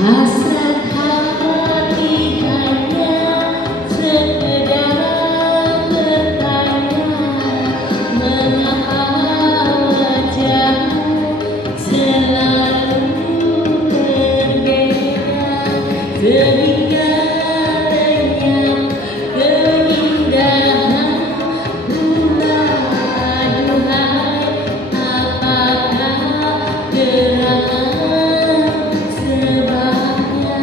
Hasrat hati hanya sekedar bertanya, mengapa wajahmu selalu berbeda, sehingga lenyap keindahan bulan. Aduhai, apakah gerangan sebabnya?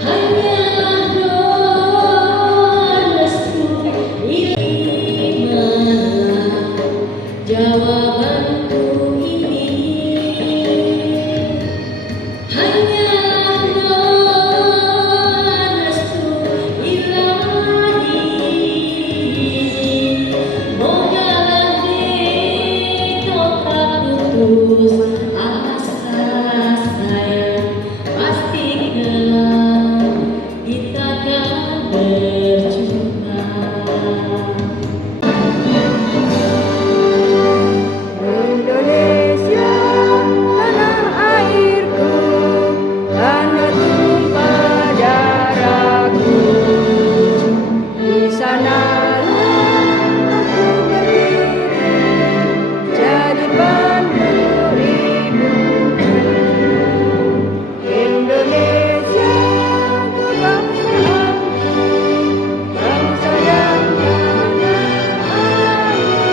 Hanyalah doa restu, terimalah jawabanku ini. Hanyalah doa restu ilahi, mogalah engkau tak putus asa sayang, pasti kelak kita akan berjumpa. Indonesia, tanah airku, tanah tumpah darahku. Di sanalah aku berdiri, jadi penuh ibuku. Indonesia, kebangsaanku, bangsa dan tanah airku.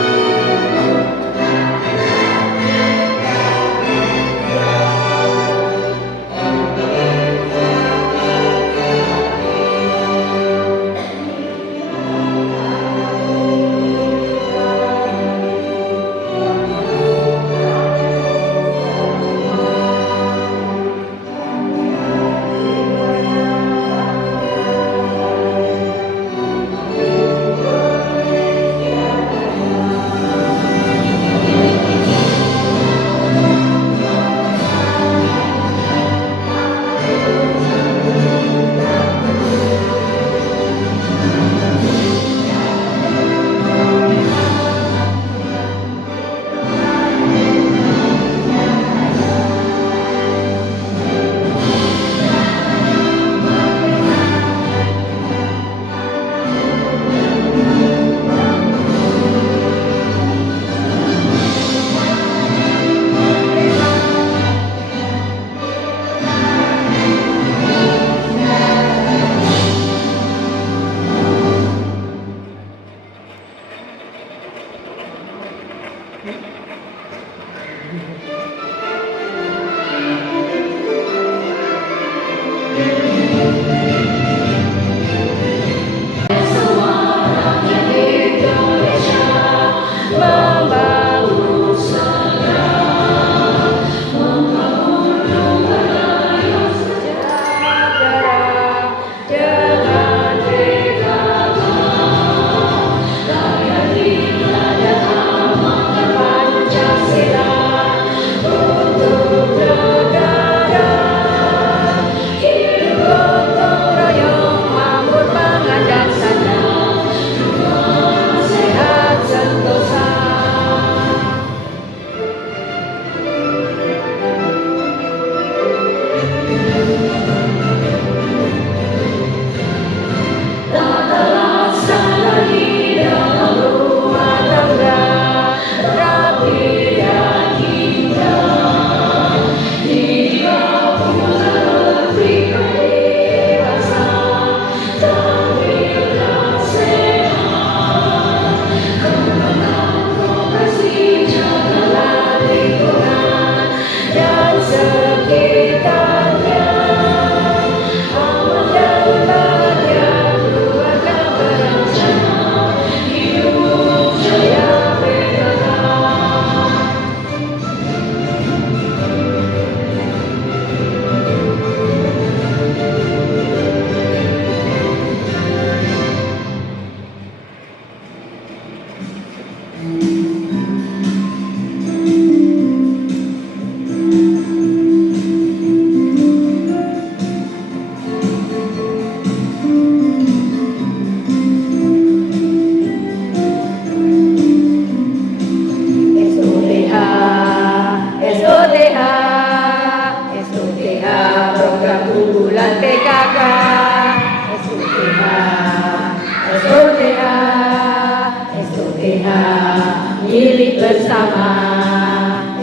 bersama.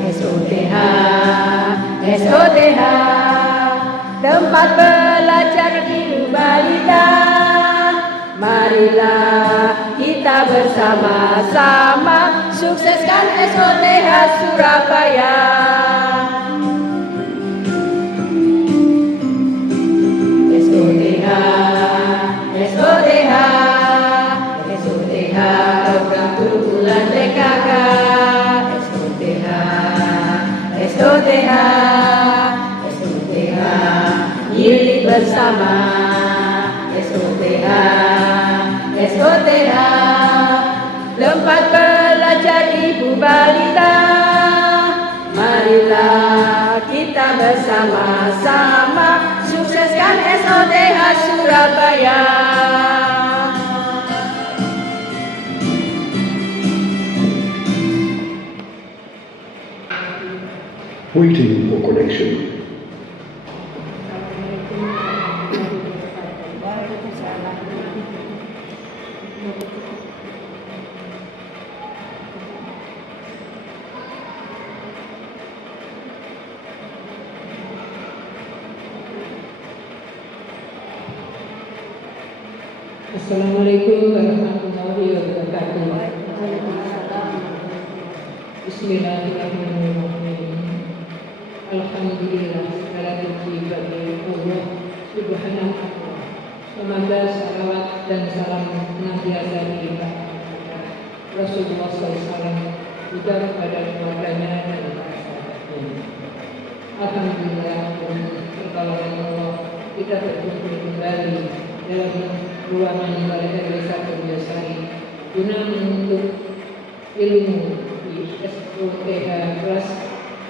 SOTH, SOTH, tempat belajar ibu balita. Marilah kita bersama-sama sukseskan SOTH Surabaya. SOTH, SOTH, SOTH, program kumpulan PKK. SOTH, SOTH, SOTH, milik bersama. SOTH, SOTH, tempat belajar ibu balita. Marilah kita bersama-sama sukseskan SOTH Surabaya. Waiting for connection. Assalamualaikum warahmatullahi wabarakatuh. Bismillahirrahmanirrahim. Alhamdulillah, segala puji bagi Allah Subhanahu wa Ta'ala. Semoga salawat dan salam senantiasa dilimpahkan kepada Rasulullah SAW, juga kepada keluarganya dan para sahabatnya. Alhamdulillah, dengan pertolongan Allah kita berkumpul kembali dalam ruangan balai desa Kebiasari guna menuntut ilmu di SOTH kelas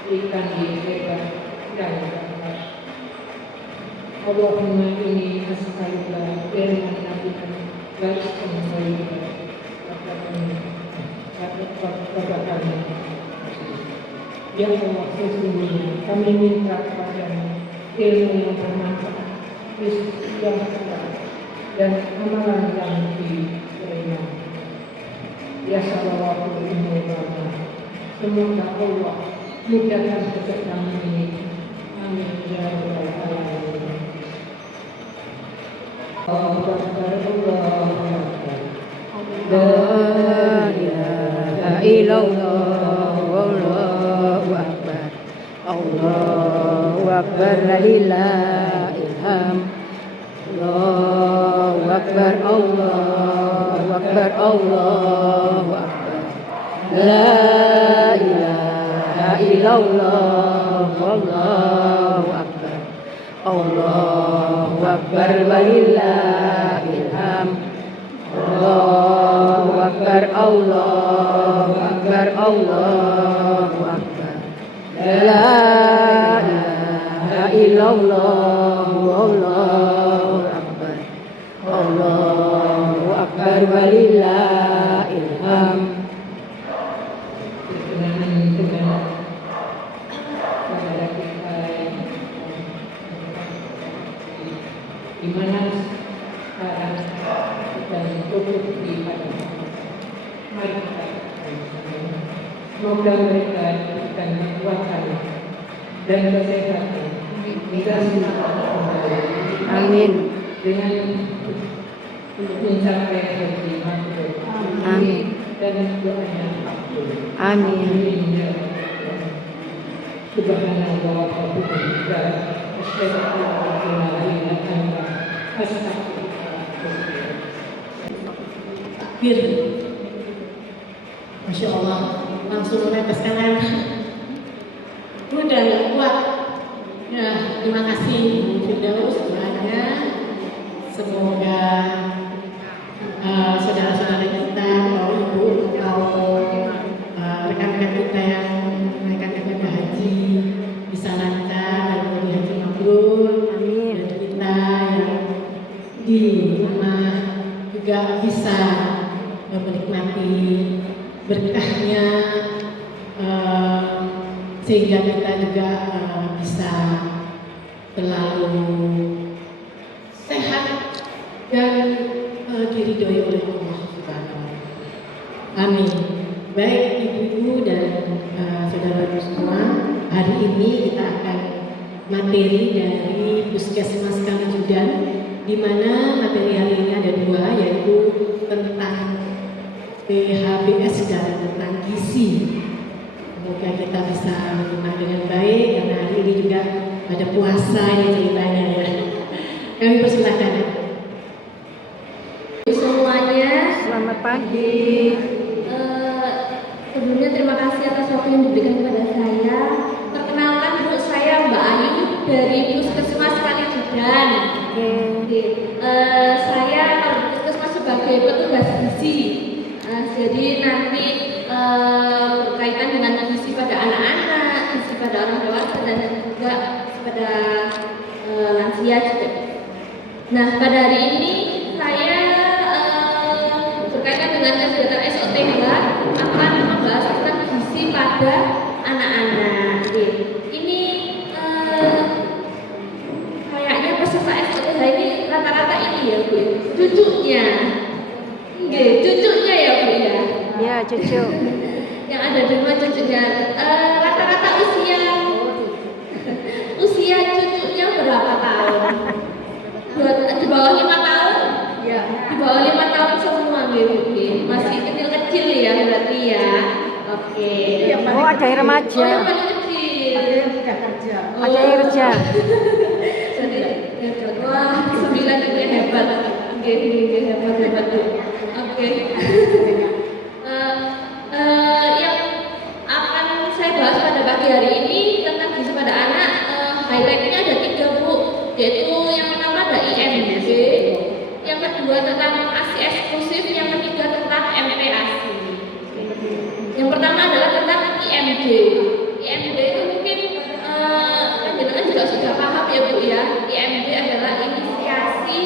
ikan di lebar dan atas. Allahumma inni as'aluka ilman nafi'an wa rizqan thayyiban Ya Allah, sesungguhnya kami minta kepadamu ilmu yang bermanfaat, rezeki yang halal, dan amalan yang diterima. Ya sallallahu alaihi wasallam. Semoga Allah mudahkan pekerjaan kami ini. Amin ya rabbal alamin. Allahu akbar, Allahu akbar. La ilaha illallah, wallahu akbar. Allahu akbar, la ilaha ilham. Allahu akbar, Allahu akbar, Allahu akbar. La ilaha illallah, wallahu akbar. Allahu akbar, walillahil hamd. Allahu akbar, Allahu akbar, Allahu akbar. La ilaha illallah, wallahu akbar. Allahu akbar, walillahil hamd. Berkenaan dengan saudara kita di mana sekarang kita tutup di hadapan. Mari kita bersama. Semoga mereka diberikan kekuatan dan kesehatan hingga kembali. Amin. Dengan mencapai haji mabrur. Amin. Dan doanya makbul. Amin. Subhanallah wa bihamdihi asyhadu an la ilaha illa anta astaghfiruka wa atubu ilaik. Takbir. Masya Allah, langsung meneteskan air. Udah nggak kuat. Ya, terima kasih Bu Firdaus doanya. Semoga saudara-saudara kita, kalau ibu, kalau rekan-rekan kita yang menaikkan ibadah haji bisa lancar dan menjadi haji mabrur. Amin. Dan kita yang di rumah juga bisa menikmati berkahnya, sehingga kita juga bisa selalu sehat dan diridhoi oleh Allah Subhanahu wa Ta'ala. Amin. Baik ibu-ibu dan saudara-saudara semua, hari ini kita akan materi dari Puskesmas Kalijudan, di mana materi hari ini ada dua, yaitu tentang PHBS dan tentang gizi. Semoga kita bisa menyimak dengan baik karena hari ini juga ada puasa ini ceritanya ya. Kami persilakan. Semuanya, Selamat pagi. sebelumnya terima kasih atas waktu yang diberikan kepada saya. Perkenalkan, ibu saya Mbak Ayu dari Puskesmas Kalijudan. Saya kalau di Puskesmas sebagai petugas gizi. Jadi nanti berkaitan dengan gizi pada anak-anak, gizi pada orang dewasa dan juga pada lansia juga. Nah, pada hari ini saya berkaitan dengan kegiatan SOTH akan membahas tentang gizi pada anak-anak. Ini kayaknya peserta SOTH ini rata-rata ini ya Bu, cucunya. Cucunya ya Bu ya. Ya, cucu. Yang ada di rumah cucunya. Rata-rata usia cucunya berapa tahun? Di bawah 5 tahun? Ya, di bawah 5 tahun semua Bu. Masih kecil-kecil ya berarti ya. Oke. Oh, ada yang remaja. Oh, yang paling kecil. Ada yang kerja. Jadi, wah, 9 itu hebat. Hebat Bu. Oke. Yang akan saya bahas pada pagi hari ini tentang gizi pada anak, highlightnya ada 3 Bu, yaitu yang pertama ada IMB, yang kedua tentang ASI eksklusif, yang ketiga tentang MPASI. Yang pertama adalah tentang IMD. IMD itu mungkin panjenengan juga sudah paham ya Bu ya. IMD adalah inisiasi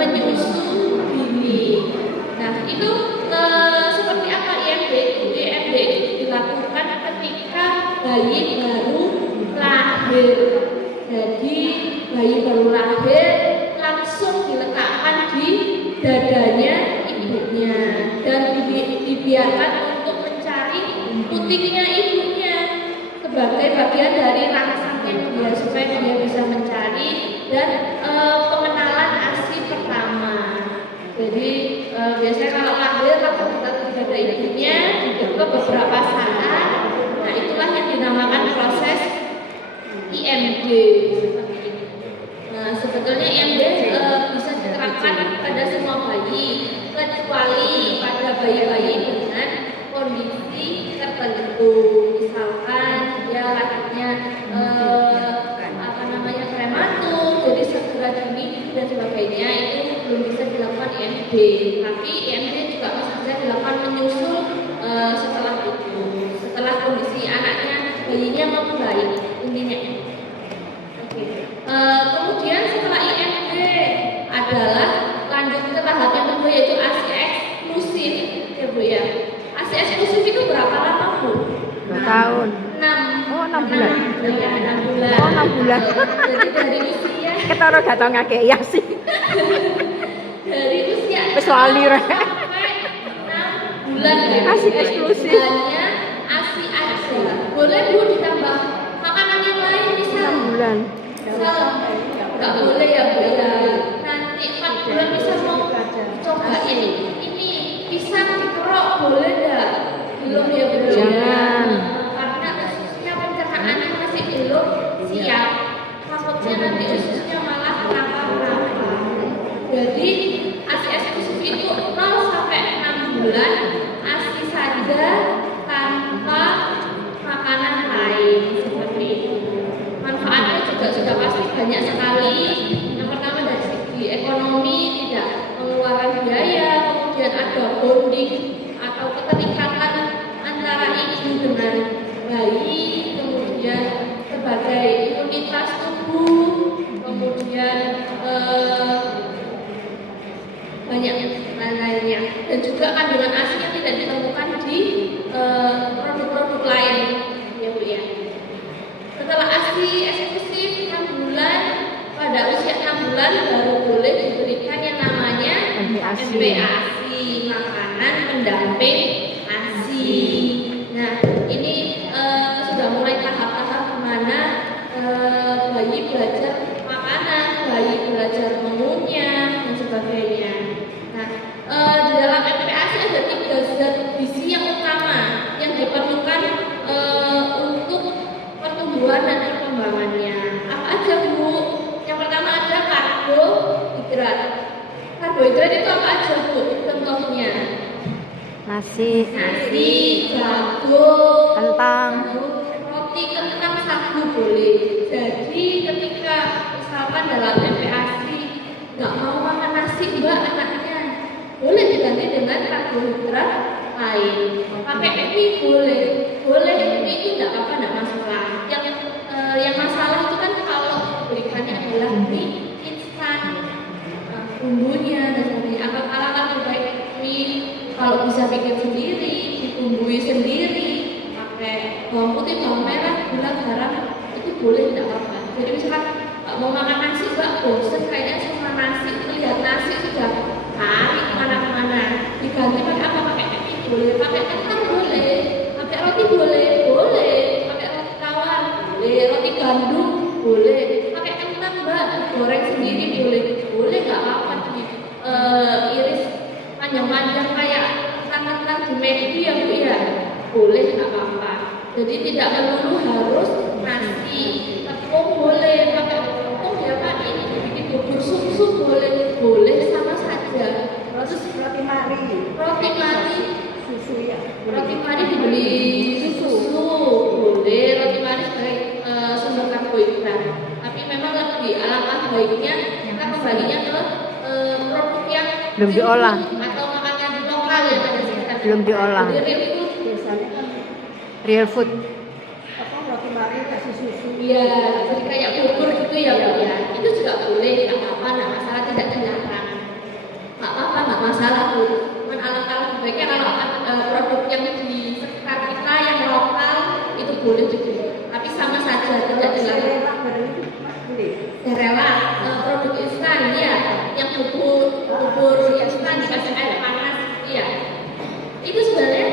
menyusu dini. Nah, itu seperti apa IMD itu? IMD itu dilakukan ketika bayi baru lahir. Jadi bayi baru lahir langsung diletakkan di dadanya ibunya dan dibiarkan untuk mencari putingnya ibunya sebagai bagian dari rangsangnya dia supaya dia bisa mencari dan pengenalan ASI pertama. Jadi biasanya kalau lahir langsung ditaruh di dada ibunya dijaga beberapa saat. Nah, itulah yang dinamakan proses IMD seperti ini. Nah, sebetulnya IMD bisa diterapkan pada semua bayi kecuali pada bayi-bayi dengan kondisi tertentu. Misalkan dia lahirnya prematur, jadi segera dini dan sebagainya, itu belum bisa dilakukan IMD. Tapi IMD juga masih bisa dilakukan menyusul setelah itu, setelah kondisi anaknya, bayinya membaik intinya. Kemudian setelah IMD adalah lanjut ke tahap yang kedua, yaitu ASI eksklusif ya Bu ya. ASI eksklusif itu berapa lama Bu? 2 tahun. 6 Oh, 6 bulan. 6 bulan. Oh, 6 bulan. Jadi dari usia Ketara datang ngake ya sih. dari usia Wis lali rek. sampai 6 bulan ya. ASI eksklusif. Hanya ASI aja. Boleh Bu ditambah makanan yang lain misal 6 bulan. nggak boleh ya Bu ya. Nanti 4 bulan bisa mau cobain ini pisang dikerok boleh nggak? Belum ya Bu. Jangan. Karena ususnya pencernaannya masih belum siap. Takutnya nanti ususnya malah kenapa-kenapa. Jadi ASI eksklusif itu 0 sampai 6 bulan ASI saja tanpa makanan lain seperti itu. Manfaatnya juga sudah pasti banyak sekali. Yang pertama dari segi ekonomi, tidak mengeluarkan biaya, kemudian ada bonding atau keterikatan antara ibu dengan bayi, kemudian sebagai imunitas tubuh, kemudian banyak lain-lainnya, dan juga kandungan ASI yang tidak ditemukan di produk-produk lain ya Bu ya. Setelah ASI eksklusif 6 bulan, pada usia 6 bulan baru boleh diberikan yang namanya MPASI. MPASI, makanan pendamping ASI. bayi belajar makanan, bayi belajar mengunyah dan sebagainya. Nah, di dalam MPASI ada 3 zat gizi yang utama yang diperlukan untuk pertumbuhan dan perkembangannya. Apa aja Bu? Yang pertama ada karbohidrat. Karbohidrat itu apa aja Bu? Contohnya Nasi, nasi, jagung, kentang. roti, kentang, sagu boleh. Jadi ketika misalkan dalam MPASI nggak mau makan nasi Mbak anaknya, boleh diganti dengan karbohidrat lain. Pakai mie boleh, mie itu nggak apa-apa, nggak masalah. Yang masalah itu kan kalau berikannya adalah mie instan, bumbunya dan sebagainya. Alangkah lebih baik mie kalau bisa bikin sendiri, dibumbui sendiri, pakai bawang putih, bawang merah, gula, garam, itu boleh, tidak apa-apa. Jadi misalkan mau makan nasi Mbak, bosen kayaknya sama nasi, lihat nasi sudah lari kemana-mana, diganti pakai apa? Pakai mie boleh, pakai kentang boleh, pakai roti boleh, pakai roti tawar boleh, roti gandum boleh, pakai kentang Mbak, goreng sendiri boleh, nggak apa-apa. Iris panjang-panjang kayak kentang di McD ya Bu ya, boleh, nggak apa-apa. Jadi tidak melulu harus nasi, tepung boleh, pakai tepung ya Pak, ini bikin bubur susu boleh sama saja. Terus roti mari Susu ya. roti mari dibeli susu boleh, roti mari sebagai sumber karbohidrat. Tapi memang lebih alangkah baiknya kita kembalinya ke produk yang Belum diolah. atau makanan lokal yang ada di sekitar. Belum diolah. Jadi itu Biasanya kan Real food. roti mari kasih susu. iya, jadi kayak bubur gitu ya Bu ya. Itu juga boleh, nggak apa-apa, nggak masalah, tidak dilarang. Nggak apa-apa, nggak masalah Bu. Cuman alangkah lebih baiknya kalau produk yang di sekitar kita yang lokal itu boleh juga. Tapi sama saja, tidak dilarang. Rela produk instan ya, yang bubur instan dikasih air panas ya. Itu sebenarnya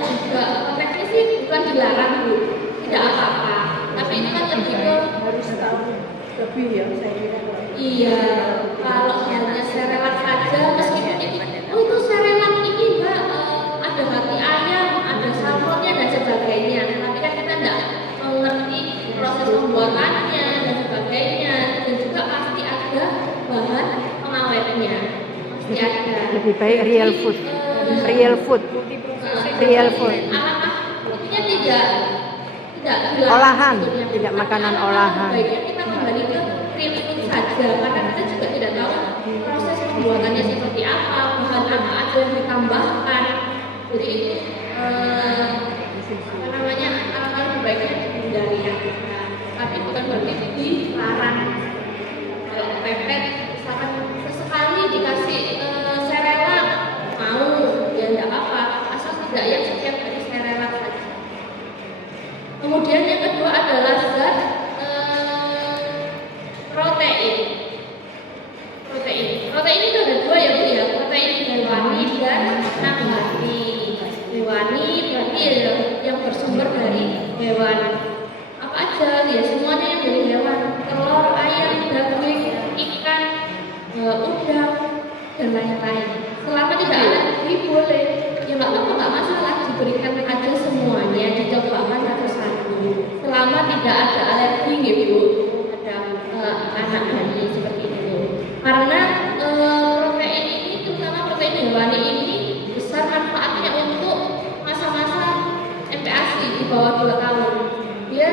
juga konteksnya sih bukan dilarang Bu, tidak apa-apa. Tapi ini kan lebih ke Harus tahu lebih ya, saya kira. iya, kalau hanya serelak saja meskipun itu serelak ini Mbak ada hati ayam, ada salmonnya dan sebagainya. Tapi kan kita tidak mengerti proses pembuatannya dan sebagainya, dan juga pasti ada bahan pengawetnya, pasti ada. Lebih baik real food. Real food. Real food. Alangkah intinya tidak dilarang Olahan, sebetulnya. tidak Tapi makanan alangkah olahan. baiknya kita kembali ke real food saja, karena kita juga tidak tahu proses pembuatannya seperti apa, bahan apa aja yang ditambahkan. Jadi itu apa namanya, alangkah lebih baiknya dihindari ya. Tapi bukan berarti dilarang. Kalau pepet misalkan sesekali dikasih serelak mau ya tidak apa, asal tidak yang setiap hari serelak saja. Kemudian yang kedua adalah zat protein. Protein itu ada dua ya Bu ya, protein hewani dan nabati. Hewani berarti yang bersumber dari hewan. Apa aja ya, semuanya yang dari hewan, telur, ayam, daging, ikan, udang dan lain-lain. Selama tidak alergi boleh, ya nggak apa-apa, nggak masalah, diberikan aja semuanya, dicobakan satu-satu. Selama tidak ada alergi gitu, ada anak bayi seperti itu. Karena protein ini, terutama protein hewani ini besar manfaatnya untuk masa-masa MPASI di bawah 2 tahun. Dia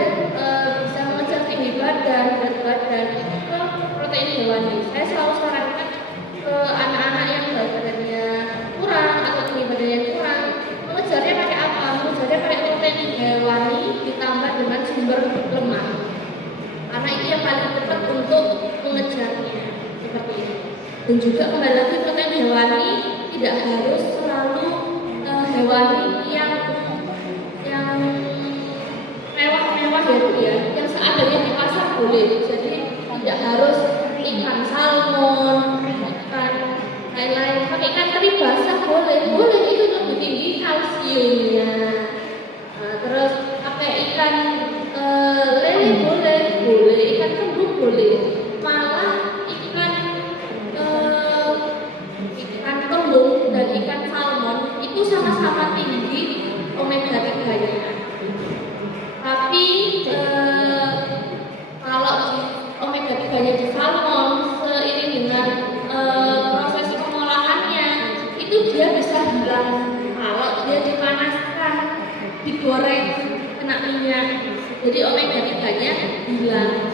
bisa mengejar tinggi badan, berat badan, itu ke protein hewani. Saya selalu sarankan ke anak-anak yang berat badannya kurang atau tinggi badannya kurang, mengejarnya pakai apa? Mengejarnya pakai protein hewani ditambah dengan sumber lemak. Karena itu yang paling cepat untuk mengejarnya, seperti itu. Dan juga kembali lagi, protein hewani tidak harus selalu hewani yang mewah-mewah ya Bu ya, yang seadanya di pasar boleh. Jadi tidak harus ikan salmon, ikan lain-lain, pakai ikan teri basah boleh, itu lebih tinggi kalsiumnya. Terus pakai ikan lele boleh. digoreng kena minyak, jadi omega 3-nya hilang.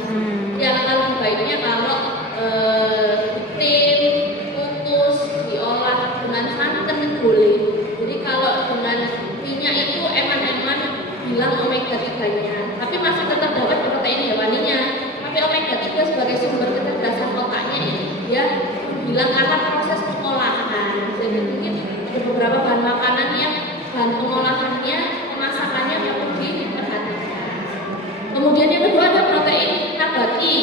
Ya lebih baiknya kalau tim kukus diolah dengan santan boleh. Jadi kalau dengan minyak itu eman-eman hilang omega 3-nya, tapi masih tetap dapat protein hewaninya. Tapi omega 3 sebagai sumber kecerdasan otaknya ini dia hilang karena proses pengolahan. Jadi mungkin ada beberapa bahan makanan yang bahan pengolahannya, pemasakannya yang perlu diperhatikan. Kemudian yang kedua ada protein nabati,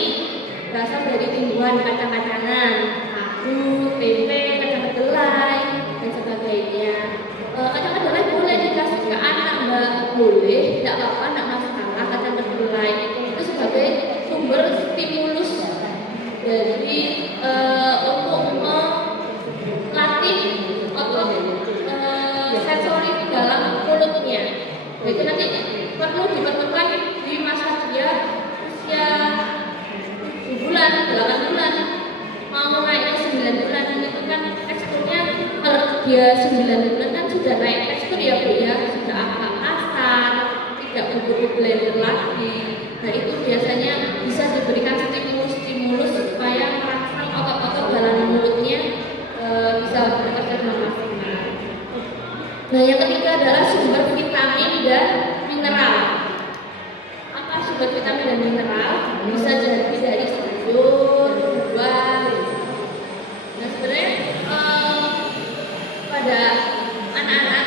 berasal dari tumbuhan kacang-kacangan, tahu, tempe, kacang kedelai dan sebagainya. Kacang kedelai boleh dikasih ke anak, Mbak, boleh, tidak apa-apa, tidak masalah. Kacang kedelai itu sebagai sumber stimulus dari untuk melatih otot sensori di dalam mulutnya. Jadi nanti perlu diperlukan di masa dia usia 7 bulan, 8 bulan, mau naik ke 9 bulan, itu kan teksturnya kalau dia 9 bulan kan sudah naik tekstur ya Bu ya, sudah agak kasar, tidak untuk blender lagi. Nah itu biasanya bisa diberikan stimulus supaya merangsang otot-otot dalam mulutnya bisa bekerja dengan maksimal. Nah yang ketiga adalah sumber vitamin dan mineral. Apa sumber vitamin dan mineral? Bisa jadi dari sayur, buah. Nah sebenarnya pada anak-anak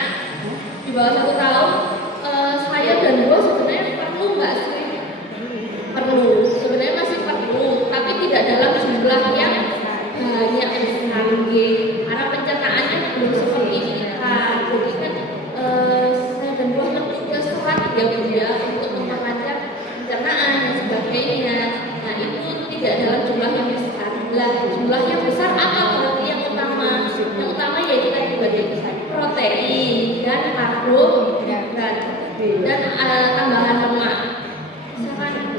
di bawah 1 tahun sayur dan buah sebenarnya perlu nggak sih? Perlu, sebenarnya masih perlu, tapi tidak dalam jumlah yang banyak besar, karena pencernaannya belum seperti kita. Jadi kan sayur dan buah kan juga serat ya Bu ya, untuk memperlancar pencernaan dan sebagainya. Nah itu tidak dalam jumlah yang besar. Lah jumlah yang besar apa berarti yang utama? Yang utama yaitu tadi bagi protein dan karbohidrat dan tambahan lemak. Misalkan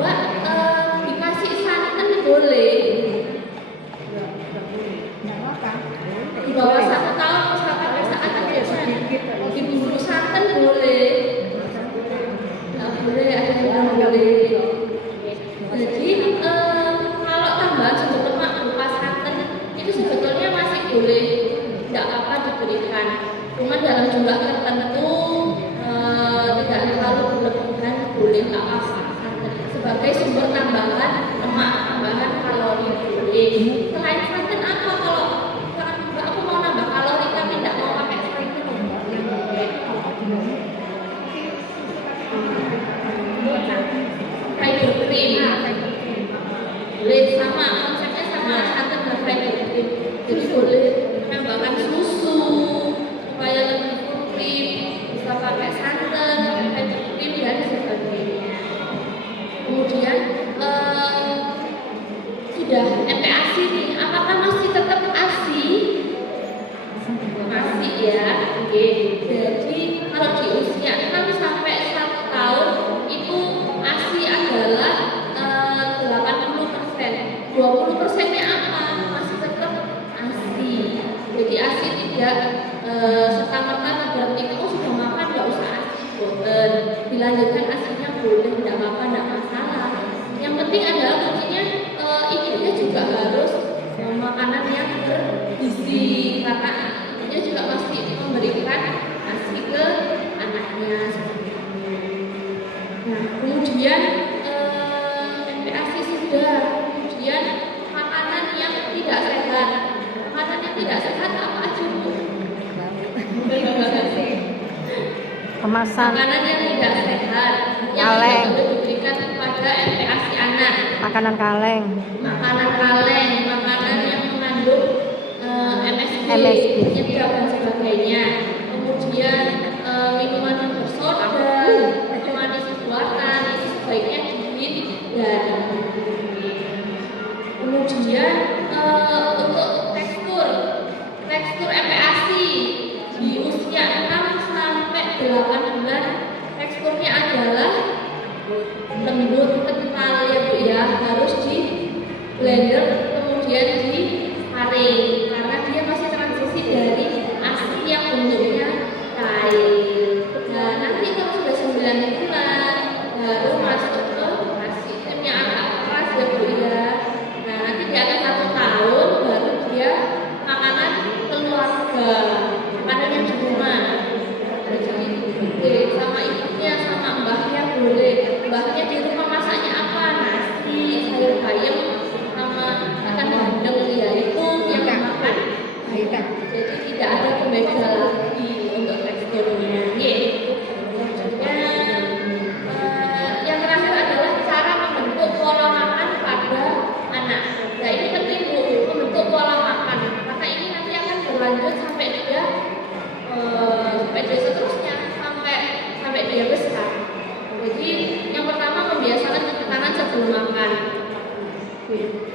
Mbak dikasih santan boleh. Di bawah 1 tahun sampai saat ajaran diburu santan boleh. Nggak boleh, ada yang boleh. Jadi kalau tambahan sumber lemak berupa santan itu sebetulnya masih boleh, tidak apa diberikan. Cuma dalam jumlah tertentu tidak terlalu berlebihan, boleh nggak apa-apa. Sebagai sumber tambahan lemak, tambahan kalori boleh. Selain santan apa kalau aku mau nambah kalori tapi tidak mau pakai santan? Fiber cream, boleh, sama konsepnya sama santan dan fiber cream. Jadi boleh menambahkan susu supaya lebih cream, bisa pakai santan, fiber cream dan sebagainya. Kemudian sudah MPASI nih, apakah masih tetap ASI? Masih ya, oke. Jadi kalau di usia 6 sampai 1 tahun itu ASI adalah 80%. 20%-nya apa? Masih tetap ASI. Jadi ASI tidak serta-merta berarti oh sudah makan nggak usah ASI, boten. Dilanjutkan ASI-nya boleh, tidak apa-apa, tidak masalah. Yang penting adalah kuncinya ini dia juga harus makanan yang bergizi, karena dia juga pasti memberikan ASI ke anaknya. Nah kemudian MPASI sudah, kemudian makanan yang tidak sehat. Makanan yang tidak sehat apa aja Bu? Kemasan, Makanan yang tidak sehat yang kaleng, tidak boleh diberikan kepada MPASI anak. makanan kaleng, Makanan kaleng, makanan yang mengandung MSG, nyedak dan sebagainya. Kemudian minuman yang bersoda, pemanis buatan itu sebaiknya dihindari. Kemudian untuk tekstur MPASI di usia 6 sampai 8 bulan teksturnya adalah lembut, kental ya Bu ya, harus di blender kemudian disaring karena dia masih transisi dari ASI yang bentuknya cair. Nah nanti kalau sebelum makan.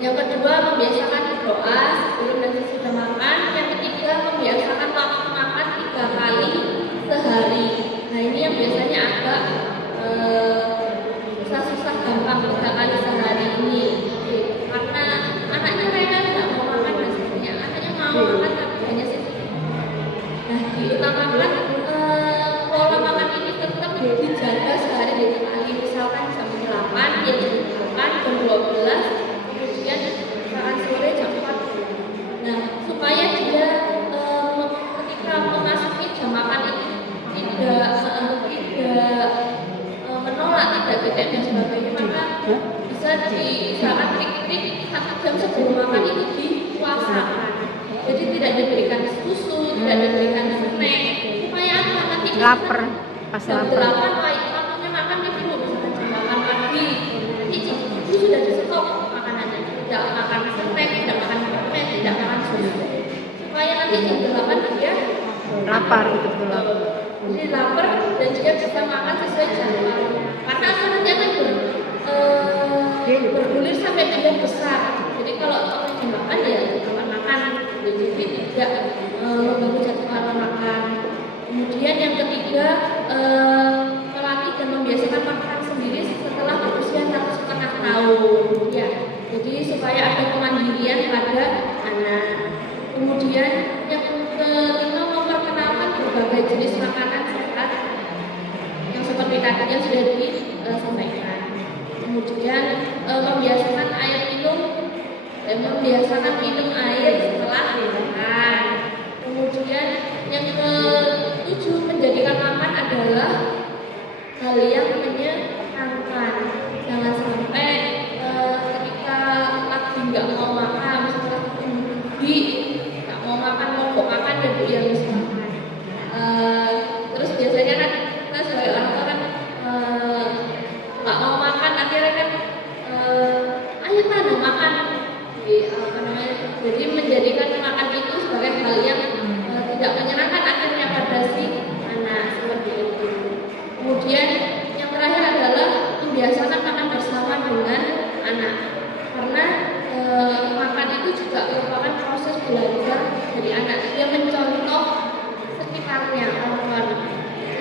Yang kedua, membiasakan berdoa sebelum dan sesudah makan. Yang ketiga, membiasakan waktu makan 3 kali sehari. Nah, ini yang biasanya agak susah-susah gampang 3 kali sehari ini. Karena anaknya mereka tidak mau makan dan sebagainya. Anaknya mau makan tapi hanya sedikit. Nah, diutamakan pola makan ini tetap dijaga sehari 3 kali. Misalkan jam 8, ya jam 8, jam 12, kemudian makan sore jam 4. Nah, supaya dia ketika memasuki jam makan itu tidak menolak, tidak bete dan sebagainya, maka bisa misalkan trik-trik 1 jam sebelum makan itu dipuasakan. Jadi tidak diberikan susu, tidak diberikan snack, supaya apa nanti Lapar, pas jam lapar. 8 waktunya makan nih dulu, misalkan jam 8 pagi, nanti jam 7 sudah di stop makanannya, tidak makan snack, tidak makan permen, tidak makan susu, supaya nanti jam 8 dia Lapar, betul-betul lapar. jadi lapar dan juga bisa makan sesuai jadwal. Karena nanti akan bergulir sampai dia besar. Jadi kalau jam makan ya jam makan, jadi tidak mengganggu jadwal makan. Kemudian yang ketiga, melatih dan membiasakan makan sendiri setelah berusia 1,5 tahun. Ya, jadi supaya ada kemandirian pada anak. Kemudian yang kelima, memperkenalkan berbagai jenis makanan sehat yang seperti tadi yang sudah disampaikan. Kemudian membiasakan minum air setelah makan. Kemudian yang ke-7, menjadikan makan adalah hal yang menyenangkan. Jangan sampai ketika lagi nggak mau makan, misalnya nggak mau makan, mau makan dan dia bisa makan. Terus biasanya kan kita sebagai orang tua kan nggak mau makan, akhirnya kan ayo tanda makan. Jadi menjadikan makan itu sebagai hal yang tidak menyenangkan akhirnya pada si anak, seperti itu. Kemudian yang terakhir adalah membiasakan makan bersama dengan anak, karena makan itu juga merupakan proses belajar dari anak. Dia mencontoh sekitarnya, orang tuanya.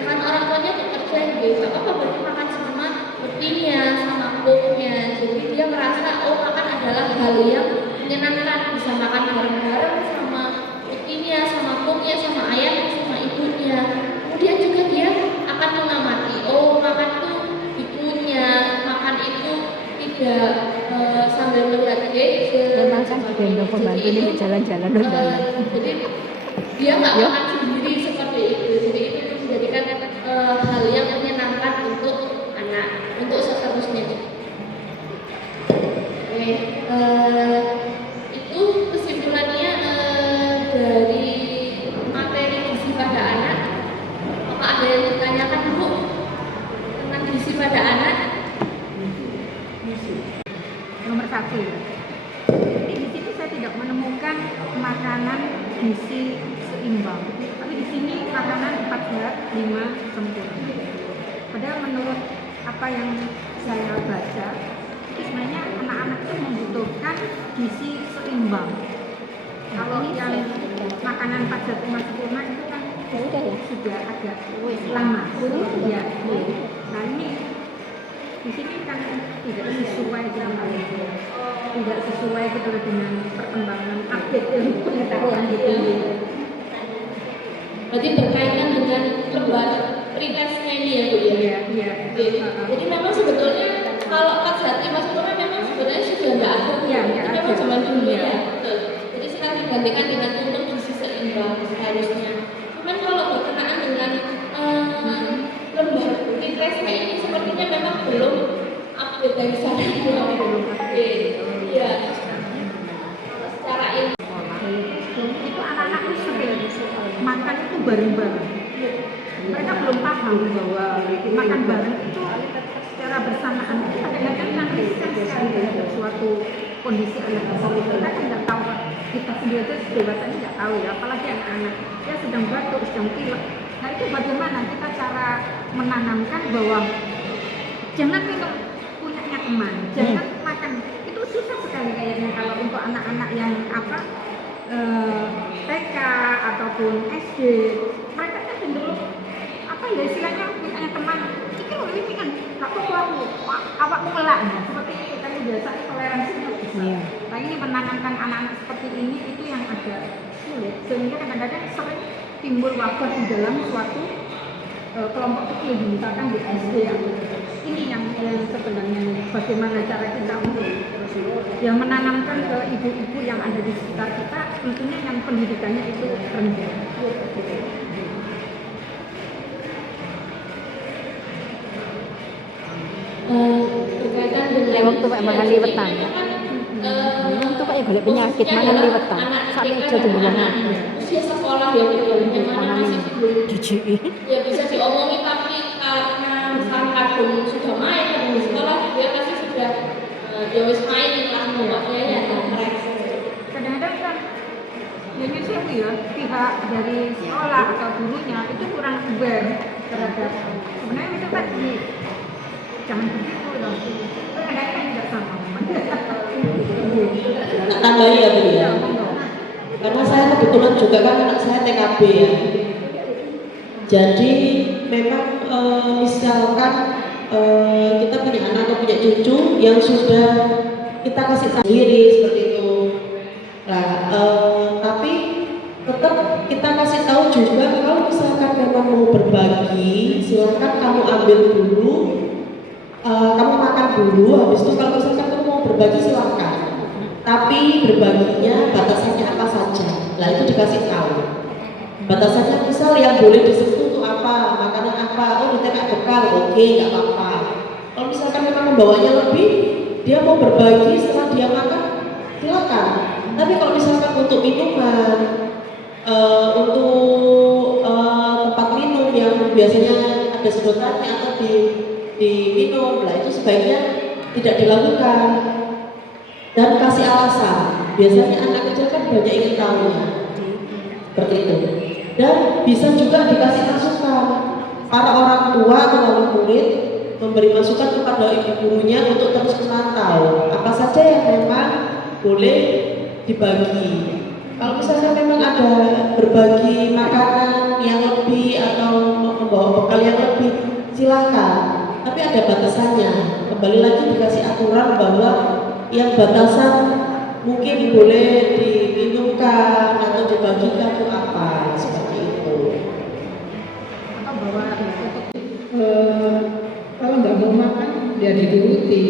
Dengan orang tuanya bekerja, nggak apa-apa berarti makan sama petinya, sama koknya. Jadi dia merasa makan adalah hal yang menyenangkan, bisa makan bareng-bareng sama petinya, sama koknya, sama ayahnya, sama ibunya. Kemudian juga dia akan mengamati, makan tuh ibunya, makan itu tidak sambil melihat gadget. Memang kan digendong pembantu ini jalan-jalan jalan. Jadi dia nggak makan sendiri seperti itu. Jadi itu menjadikan hal yang menyenangkan untuk anak, untuk seterusnya. Oke, itu kesimpulannya dari materi gizi pada anak. Apa ada yang ditanyakan Bu tentang gizi pada anak? Nomor 1. Jadi di sini saya tidak menemukan makanan gizi seimbang. Tapi di sini makanan 4 sehat, 5 sempurna. Padahal menurut apa yang saya baca, itu sebenarnya anak-anak itu membutuhkan gizi seimbang. Kalau yang makanan 4 sehat, 5 sempurna itu kan sudah agak lama. Ya. Nah ini di sini kan tidak sesuai dengan perkembangan update ilmu pengetahuan gitu. Berarti berkaitan dengan lembar pretestnya ini ya Bu ya? Iya. Jadi memang sebetulnya kalau 4 sehat 5 sempurna memang sebenarnya sudah nggak ada. Iya, Itu nggak memang ada. zaman dulu Iya. ya. Betul. Jadi sekarang digantikan dengan untuk gizi seimbang seharusnya. Cuman kalau berkenaan dengan lembar pretestnya ini sepertinya memang belum update dari sana. Iya. Secara ilmu. Itu anak-anak itu sering makan itu bareng-bareng. Mereka belum paham bahwa makan bareng itu secara bersamaan itu kadang-kadang kan riskan sekali terhadap suatu kondisi anak tersebut. Kita kan nggak tahu, kita sendiri itu dewasa ini nggak tahu ya, apalagi anak-anak dia sedang batuk, sedang pilek. Nah itu bagaimana kita cara menanamkan bahwa jangan minum punya punya teman, jangan makan. Itu susah sekali kayaknya kalau untuk anak-anak yang TK ataupun SD, mereka kan cenderung istilahnya punya teman. Iki loh ini kan gak apa-apa awakmu melak. Seperti itu kan biasa toleransinya besar. Nah ini menanamkan anak-anak seperti ini itu yang agak sulit, sehingga kadang-kadang sering timbul wabah di dalam suatu kelompok kecil, misalkan di SD atau ini yang sebenarnya bagaimana cara kita untuk yang menanamkan ke ibu-ibu yang ada di sekitar kita, tentunya yang pendidikannya itu rendah. Berkaitan dengan waktu Pak makan liwetan. Itu Pak ya golek penyakit makan liwetan. Sampai ijo tumbuhan. Usia sekolah ya yang mana masih belum Jijik. ya bisa diomongi, tapi karena misalkan kadang sudah main kadang di sekolah dia pasti sudah dia wis main lah bapaknya ya kompleks. Kadang-kadang kan ya pihak dari sekolah atau gurunya itu kurang aware terhadap sebenarnya itu kan jangan begitu dong. Kadang-kadang tidak sama. Tak tambahi ya Bu ya. Karena saya kebetulan juga kan anak saya TKB ya. Jadi memang misalkan kita punya anak atau punya cucu yang sudah kita kasih sendiri seperti itu. Nah, tapi tetap kita kasih tahu juga kalau misalkan memang mau berbagi, silakan kamu ambil dulu, kamu makan dulu. Habis itu kalau misalkan kamu mau berbagi silakan. Tapi berbaginya batasannya apa saja. Lah itu dikasih tahu. Batasannya misal yang boleh disentuh itu apa, makanan apa, oh ditanya bekal, oke nggak apa-apa. Kalau misalkan memang membawanya lebih, dia mau berbagi setelah dia makan, silakan. Tapi kalau misalkan untuk minuman, untuk tempat minum yang biasanya ada sedotannya atau diminum, lah itu sebaiknya tidak dilakukan. Dan kasih alasan. Biasanya anak kecil kan banyak ingin tahunya. Seperti itu. Dan bisa juga dikasih masukan. Para orang tua atau wali murid memberi masukan kepada ibu gurunya untuk terus memantau apa saja yang memang boleh dibagi. Kalau misalnya memang ada berbagi makanan yang lebih atau membawa bekal yang lebih, silakan. Tapi ada batasannya. Kembali lagi dikasih aturan bahwa yang batasan mungkin boleh diminumkan atau dibagikan itu apa, seperti itu. Atau bawa kalau nggak mau makan ya dituruti,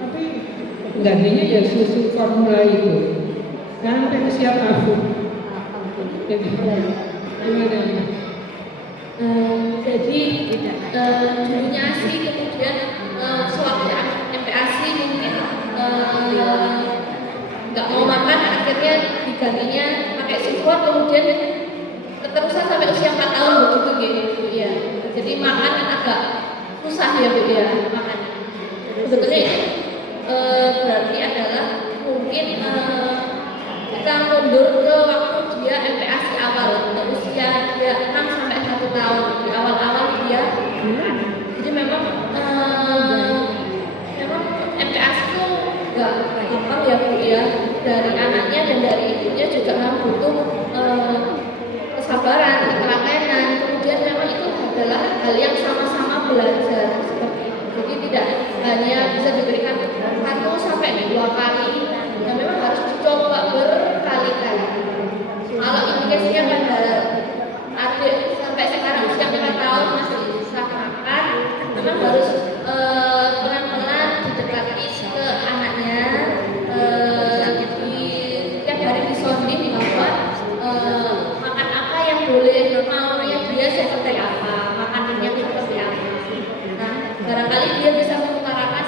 tapi gantinya ya susu formula itu. Sekarang kan usia tahun. Jadi gimana? Jadi dulunya ASI, kemudian sewaktu MPASI mungkin nggak mau makan, akhirnya digantinya pakai support, kemudian keterusan sampai usia 4 tahun begitu gitu ya. Jadi makan agak susah ya Bu ya makan. Sebetulnya itu berarti adalah mungkin kita mundur ke waktu dia MPASI awal, untuk usia dia 6 sampai 1 tahun. Di awal-awal dia jadi memang MPASI itu nggak gampang ya Bu ya, dari anaknya dan dari ibunya juga memang butuh kesabaran, ketelatenan. Kemudian memang itu adalah hal yang sama-sama belajar seperti itu. Jadi tidak hanya bisa diberikan 1 sampai 2 kali, dan memang harus dicoba berkali-kali. Kalau indikasinya pada adik sampai sekarang usia 5 tahun masih bisa makan, memang harus pelan-pelan didekati ke anaknya, setiap hari disonding bahwa makan apa yang boleh, maunya dia seperti apa, makanannya seperti apa. Nah, barangkali dia bisa mengutarakan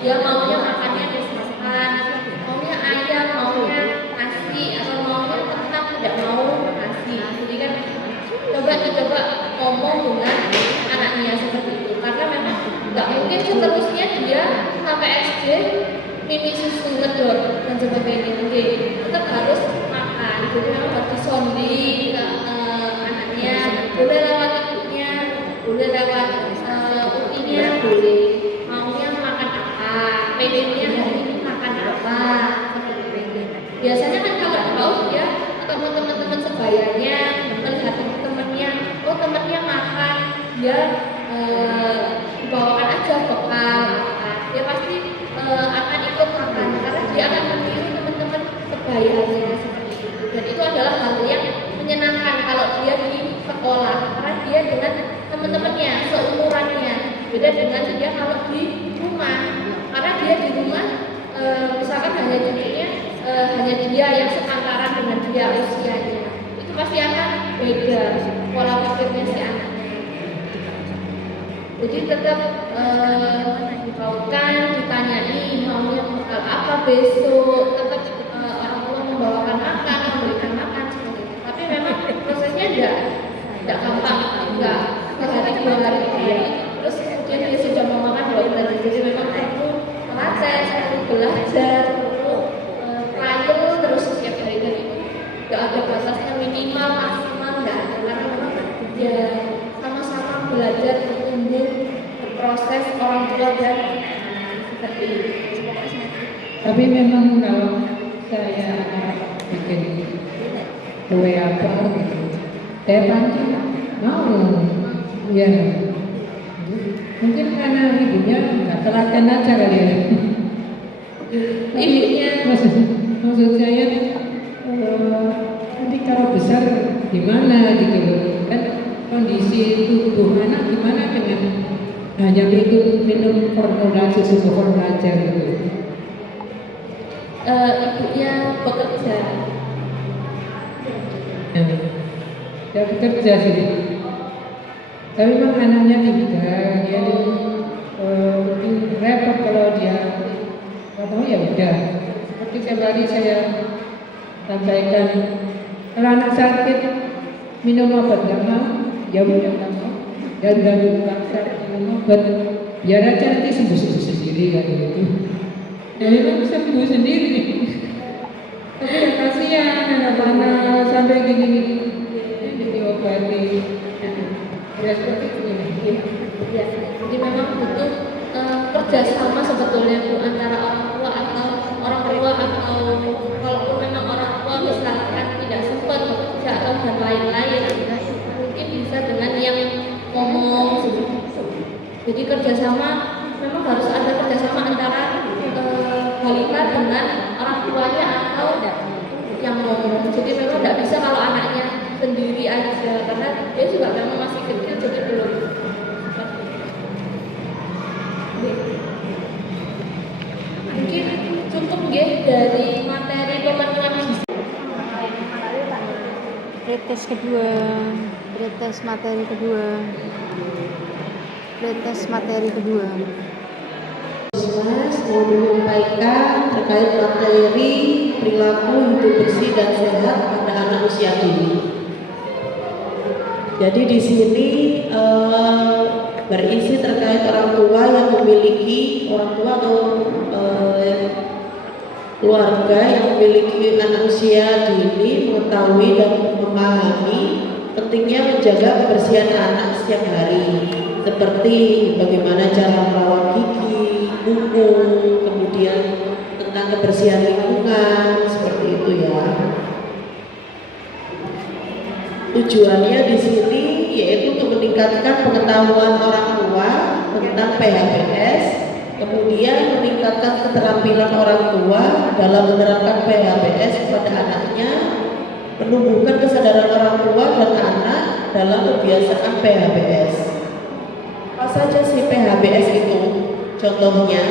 dia maunya makannya misalkan maunya ayam, maunya nasi, atau maunya kentang, tidak mau nasi. Jadi kan coba ngomong dengan anaknya seperti itu, karena memang nggak mungkin seterusnya dia sampai SD mimi susu ngedot dan sebagainya. Jadi tetap harus makan. Jadi memang harus disonding ke anaknya, boleh lewat ibunya, boleh lewat upinya, boleh maunya dia yang sepantaran dengan dia usianya, itu pasti akan beda pola pikirnya si anaknya. Jadi tetap dipaukan, ditanyai maunya bakal apa besok, tetap orang tua membawakan makan, memberikan makan seperti itu. Tapi memang prosesnya tidak gampang, enggak sehari 2 hari 3 hari terus kemudian dia sudah mau makan baru. Jadi memang perlu melatih, perlu belajar, perlu trial terus setiap hari, dan itu nggak ada batasnya minimal maksimal, nggak ada, karena memang ya sama-sama belajar bertumbuh berproses orang tua dan seperti itu. Tapi memang kalau saya bikin kue apa gitu, saya pancing mau, ya mungkin karena ibunya nggak telaten aja kali ya. Ibunya Maksud saya nanti kalau besar gimana gitu loh, kan kondisi tubuh anak gimana dengan hanya minum formula susu formula aja gitu. Ibunya bekerja. Ya bekerja sih. Tapi memang anaknya tidak, dia mungkin repot kalau dia nggak tahu ya udah. Seperti kembali saya sampaikan, kalau anak sakit minum obat nggak mau, ya udah nggak mau, dan paksa minum obat, biar aja nanti sembuh sendiri kan gitu. Ya memang sembuh sendiri. Tapi ya kasihan anak-anak sampai gini diobati. Ya seperti itu. Ya, jadi memang butuh kerjasama sebetulnya Bu, antara orang tua atau kalaupun memang orang tua misalkan tidak sempat bekerja atau dan lain-lain, mungkin bisa dengan yang ngomong seperti itu. Jadi kerjasama memang harus ada kerjasama antara balita dengan orang tuanya atau yang ngomong. Jadi memang tidak bisa kalau anaknya sendiri aja, karena dia juga memang masih kecil, jadi belum. Mungkin cukup ya dari materi pemenuhan gizi. Pretest kedua, pretest materi kedua, pretest materi kedua. Mas mau menyampaikan terkait materi perilaku hidup bersih dan sehat pada anak usia dini. Jadi di sini berisi terkait orang tua yang memiliki orang tua atau keluarga yang memiliki anak usia dini mengetahui dan memahami pentingnya menjaga kebersihan anak setiap hari, seperti bagaimana cara merawat gigi, kuku, kemudian tentang kebersihan lingkungan, seperti itu ya. Tujuannya di sini yaitu untuk meningkatkan pengetahuan orang tua tentang PHBS, kemudian meningkatkan keterampilan orang tua dalam menerapkan PHBS kepada anaknya, menumbuhkan kesadaran orang tua dan anak dalam kebiasaan PHBS. Apa saja sih PHBS itu? Contohnya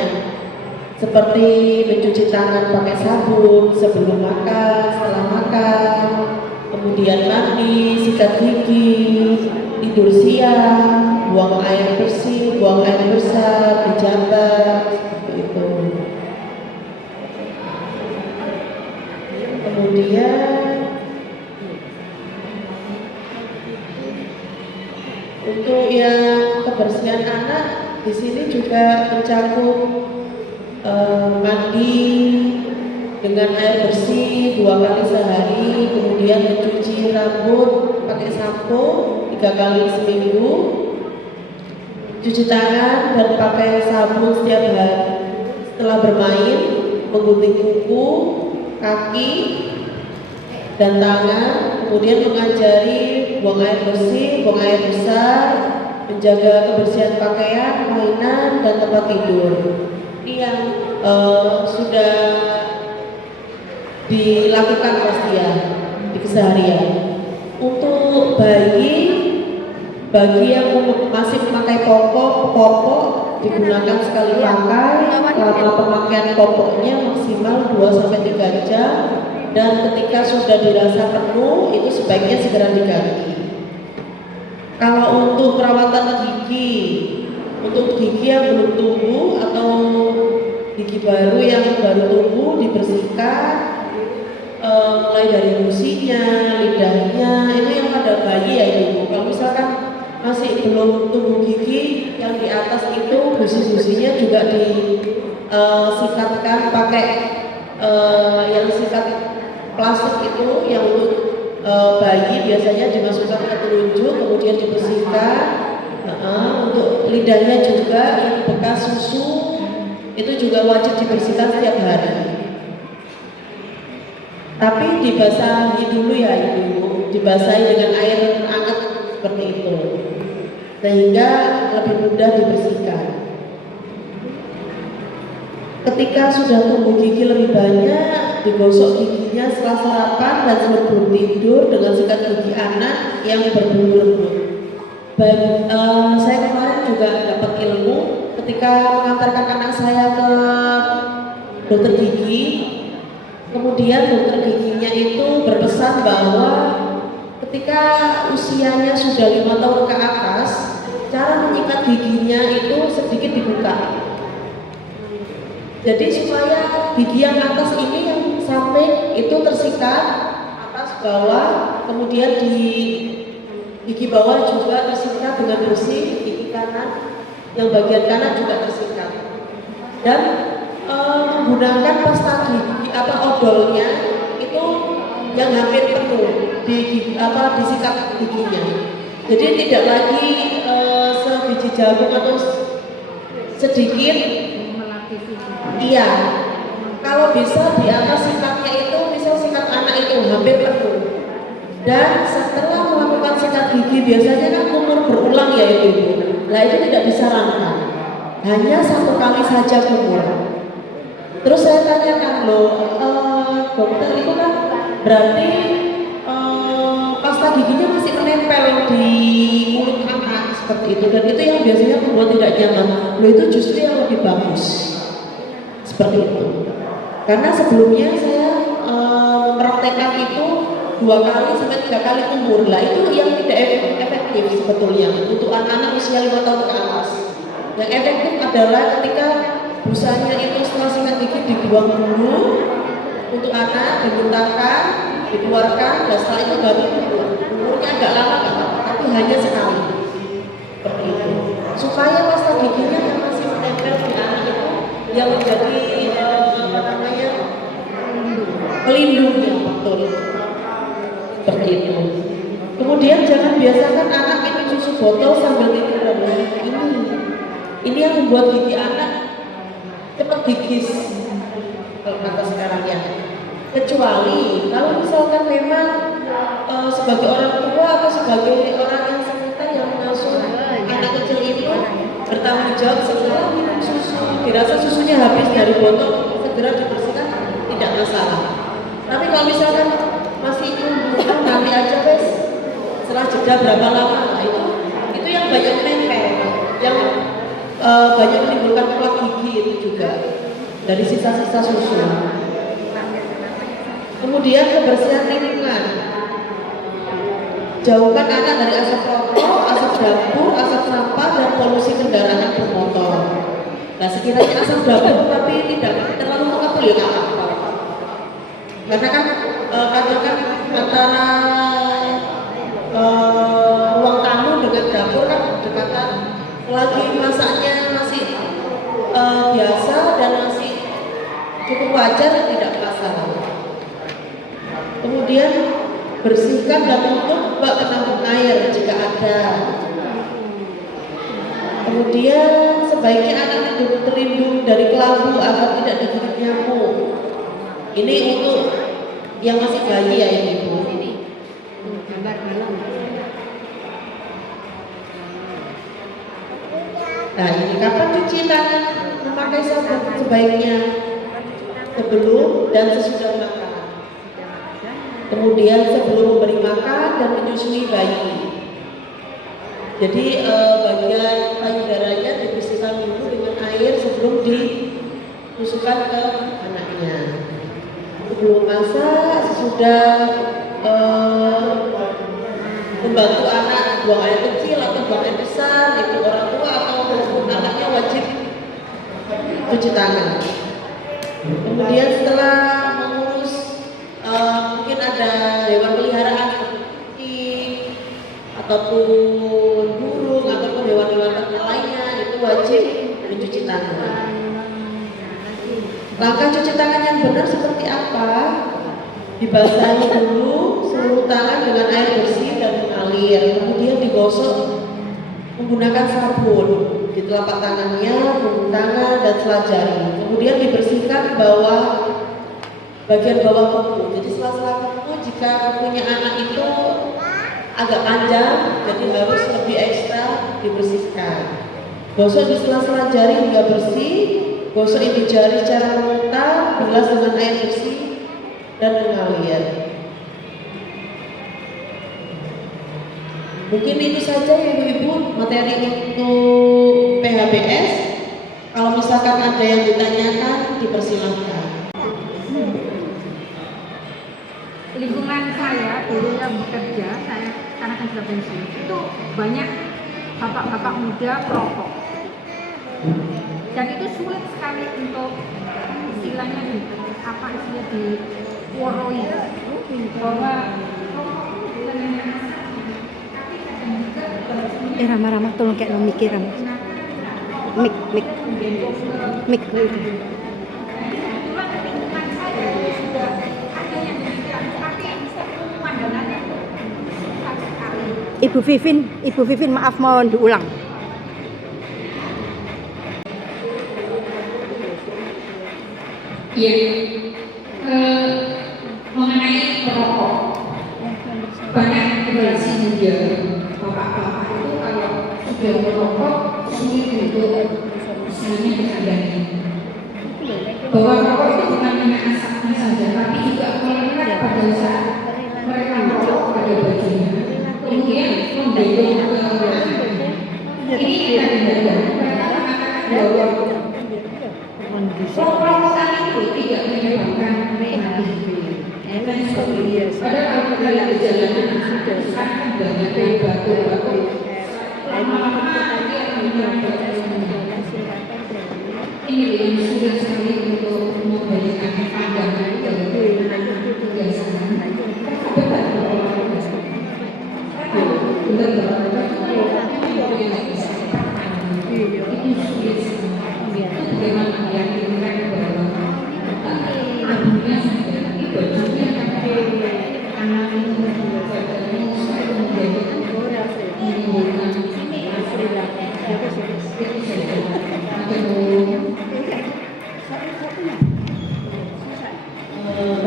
seperti mencuci tangan pakai sabun sebelum makan, setelah makan, kemudian mandi, sikat gigi, tidur siang, buang air bersih, buang air besar, dijabat, seperti itu. Kemudian untuk yang kebersihan anak di sini juga mencakup mandi dengan air bersih 2 kali sehari, kemudian mencuci rambut pakai sampo 3 kali seminggu, cuci tangan dan pakai sabun setiap hari setelah bermain, menggunting kuku, kaki dan tangan, kemudian mengajari buang air bersih, buang air besar, menjaga kebersihan pakaian, mainan dan tempat tidur. Ini yang sudah dilakukan pasti ya di keseharian. Untuk bagi yang masih memakai popok digunakan sekali pakai, lama pemakaian popoknya maksimal 2-3 jam, dan ketika sudah dirasa penuh itu sebaiknya segera diganti. Kalau untuk perawatan gigi, untuk gigi yang belum tumbuh atau gigi baru yang baru tumbuh dibersihkan, mulai dari gusinya, lidahnya, itu yang pada bayi ya ibu. Kalau misalkan masih belum tumbuh gigi yang di atas itu gusi-gusinya juga disikat pakai yang sikat plastik itu yang untuk bayi biasanya dimasukkan ke telunjuk kemudian dibersihkan. Untuk lidahnya juga yang bekas susu itu juga wajib dibersihkan setiap hari. Tapi dibasahi dulu ya ibu, dibasahi dengan air hangat seperti itu, sehingga lebih mudah dibersihkan. Ketika sudah tumbuh gigi lebih banyak, digosok giginya setelah sarapan dan sebelum tidur dengan sikat gigi anak yang berbulu lembut. Saya kemarin juga dapat ilmu ketika mengantarkan anak saya ke dokter gigi. Kemudian dokter giginya itu berpesan bahwa ketika usianya sudah 5 tahun ke atas, cara menyikat giginya itu sedikit dibuka. Jadi supaya gigi yang atas ini yang samping itu tersikat atas bawah, kemudian di gigi bawah juga tersikat dengan bersih, gigi kanan yang bagian kanan juga tersikat. Dan menggunakan pasta gigi odolnya itu yang hampir penuh disikat giginya. Jadi tidak lagi sebiji jagung atau sedikit. Iya. Kalau bisa di atas sikatnya itu misal sikat anak itu hampir penuh. Dan setelah melakukan sikat gigi biasanya kan kumur berulang ya ibu. Nah itu tidak disarankan. Hanya 1 kali saja kumur. Terus saya tanyakan loh, dokter itu kan berarti pasta giginya masih menempel di mulut anak seperti itu dan itu yang biasanya membuat tidak nyaman. Loh itu justru yang lebih bagus seperti itu. Karena sebelumnya saya mempraktekkan itu 2 kali sampai 3 kali kumur. Lah itu yang tidak efektif sebetulnya untuk anak-anak usia 5 tahun ke atas. Yang efektif adalah ketika busanya itu setelah sikat gigi dibuang dulu untuk anak, dimuntahkan, dikeluarkan, dan setelah itu baru umurnya agak lama nggak apa-apa, tapi hanya sekali seperti itu. Supaya pasta giginya yang masih menempel di anak itu yang menjadi pelindung yang betul seperti itu. Kemudian jangan biasakan anak minum susu botol sambil tiduran. Ini yang membuat gigi anak cepat gigis kalau kata sekarang ya. Kecuali kalau misalkan memang sebagai orang tua atau sebagai orang yang sekitar yang mengasuh anak kecil itu bertanggung jawab setelah minum susu dirasa susunya habis dari botol segera dibersihkan tidak masalah. Tapi kalau misalkan masih nanti aja wes setelah jeda berapa lama, nah itu yang banyak nempel, yang banyak menimbulkan plak gigi itu juga dari sisa-sisa susu. Kemudian kebersihan lingkungan, jauhkan anak dari asap rokok, asap dapur, asap sampah dan polusi kendaraan bermotor. Nah sekiranya asap dapur tapi tidak terlalu mengepul ya nggak apa-apa. Karena kan kadang kan antara ruang tamu dengan dapur kan berdekatan. Lagi masaknya masih biasa dan masih cukup wajar tidak masalah. Kemudian bersihkan dan tutup bak penampung air jika ada. Kemudian sebaiknya anak terlindung dari kelabu agar tidak digigit nyamuk. Ini untuk yang masih bayi ya ibu. Nah ini kapan cuci tangan memakai sabun sebaiknya sebelum dan sesudah makan. Kemudian sebelum memberi makan dan menyusui bayi. Jadi bagian payudaranya dibersihkan dulu dengan air sebelum disusukkan ke anaknya. Sebelum masak sudah membantu anak buang air kecil atau buang air besar, itu orang tua atau anaknya wajib cuci tangan. Kemudian setelah mengurus mungkin ada hewan peliharaan seperti kucing ataupun burung ataupun hewan-hewan lainnya, itu wajib mencuci tangan. Langkah cuci tangan yang benar seperti apa? Dibasahi dulu seluruh tangan dengan air bersih dan mengalir, kemudian digosok menggunakan sabun di telapak tangannya, punggung tangan, dan sela jari. Kemudian dibersihkan bagian bawah kuku. Jadi sela-sela kuku, jika kukunya anak itu agak panjang, jadi harus lebih ekstra dibersihkan. Gosok di sela-sela jari hingga bersih. Gosok inti jari secara merata, bilas dengan air bersih dan mengalir. Mungkin itu saja ya Ibu materi untuk PHBS. Kalau misalkan ada yang ditanyakan, dipersilahkan. Lingkungan saya dulu yang bekerja, saya karena kan sudah pensiun, itu banyak bapak-bapak muda perokok. Dan itu sulit sekali untuk istilahnya diworoi bahwa Rama tolong kayak lo mikir Rama. Mik itu. Ibu Vivin maaf mohon diulang. Ya, mengenai perokok, banyak generasi muda bapak-bapak itu kalau sudah merokok sulit untuk misalnya dikandani bahwa rokok itu bukan hanya asapnya saja, tapi juga melekat pada saat mereka merokok pada bajunya, kemudian mendorong ke wajahnya. Ini kita dengar bahwa perokokan itu tidak menyebabkan HIV. Padahal kalau kita perjalanan sekarang banyak yang batuk-batuk. Lama-lama dia ini yang sudah sekali untuk memberikan pandangan dari kebiasaan. Itu sulit sekali. Bagaimana meyakinkan bahwa akhirnya bajunya anak ini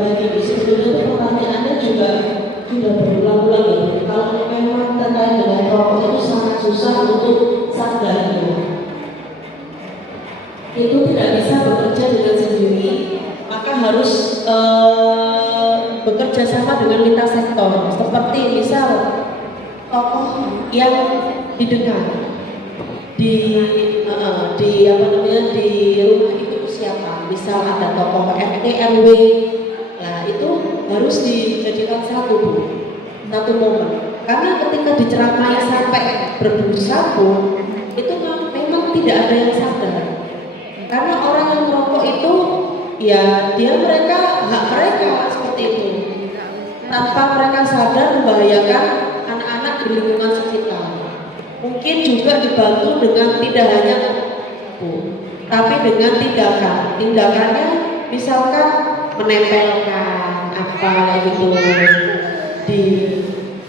bagi sebetulnya pertanyaannya juga sudah berulang-ulang ya. Kalau memang terkait dengan rokok itu sangat susah untuk sadar ya. Itu tidak bisa bekerja dengan sendiri, maka harus bekerja sama dengan lintas sektor. Seperti misal tokoh yang didengar di rumah itu siapa? Misal ada tokoh RT RW, nah itu harus dijadikan satu momen. Karena ketika diceramai sampai berburu-sabu, itu memang tidak ada yang sadar. Karena orang yang merokok itu ya mereka hak mereka seperti itu, tanpa mereka sadar membahayakan anak-anak di lingkungan sekitar. Mungkin juga dibantu dengan tidak hanya tapi dengan tindakannya misalkan menempelkan apa gitu